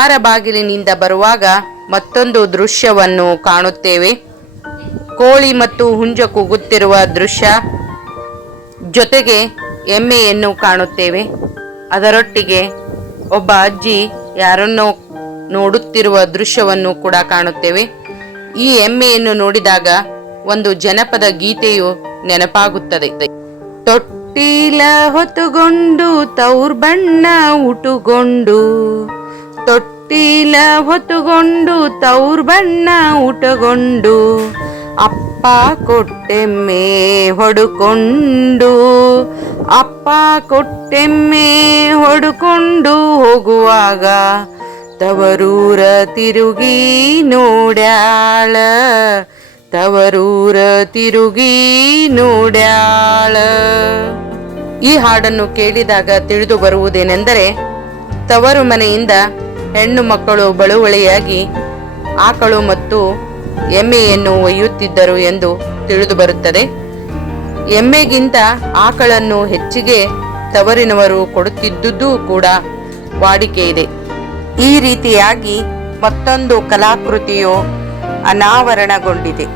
ದ್ವಾರ ಬಾಗಿಲಿನಿಂದ ಬರುವಾಗ ಮತ್ತೊಂದು ದೃಶ್ಯವನ್ನು ಕಾಣುತ್ತೇವೆ. ಕೋಳಿ ಮತ್ತು ಹುಂಜ ಕೂಗುತ್ತಿರುವ ದೃಶ್ಯ, ಜೊತೆಗೆ ಎಮ್ಮೆಯನ್ನು ಕಾಣುತ್ತೇವೆ. ಅದರೊಟ್ಟಿಗೆ ಒಬ್ಬ ಅಜ್ಜಿ ಯಾರನ್ನೋ ನೋಡುತ್ತಿರುವ ದೃಶ್ಯವನ್ನು ಕೂಡ ಕಾಣುತ್ತೇವೆ. ಈ ಎಮ್ಮೆಯನ್ನು ನೋಡಿದಾಗ ಒಂದು ಜನಪದ ಗೀತೆಯು ನೆನಪಾಗುತ್ತದೆ. ತೊಟ್ಟಿಲ ಹೊತ್ತುಕೊಂಡು ತೌರ್ ಬಣ್ಣ ಉಟುಕೊಂಡು, ತೊಟ್ಟಿಲ ಹೊತ್ತುಕೊಂಡು ತೌರ್ ಬಣ್ಣ ಉಟುಕೊಂಡು, ಅಪ್ಪ ಕೊಟ್ಟೆಮ್ಮೆ ಹೊಡುಕೊಂಡು, ಅಪ್ಪ ಕೊಟ್ಟೆಮ್ಮೆ ಹೊಡುಕೊಂಡು ಹೋಗುವಾಗ ತವರೂರ ತಿರುಗಿ ನೋಡ್ಯಾಳ, ತವರೂರ ತಿರುಗಿ ನೋಡ್ಯಾಳ. ಈ ಹಾಡನ್ನು ಕೇಳಿದಾಗ ತಿಳಿದು ಬರುವುದೇನೆಂದರೆ, ತವರು ಮನೆಯಿಂದ ಹೆಣ್ಣು ಮಕ್ಕಳು ಬಳುವಳಿಯಾಗಿ ಆಕಳು ಮತ್ತು ಎಮ್ಮೆಯನ್ನು ಒಯ್ಯುತ್ತಿದ್ದರು ಎಂದು ತಿಳಿದು ಬರುತ್ತದೆ. ಎಮ್ಮೆಗಿಂತ ಆಕಳನ್ನು ಹೆಚ್ಚಿಗೆ ತವರಿನವರು ಕೊಡುತ್ತಿದ್ದುದು ಕೂಡ ವಾಡಿಕೆ ಇದೆ. ಈ ರೀತಿಯಾಗಿ ಮತ್ತೊಂದು ಕಲಾಕೃತಿಯು ಅನಾವರಣಗೊಂಡಿದೆ.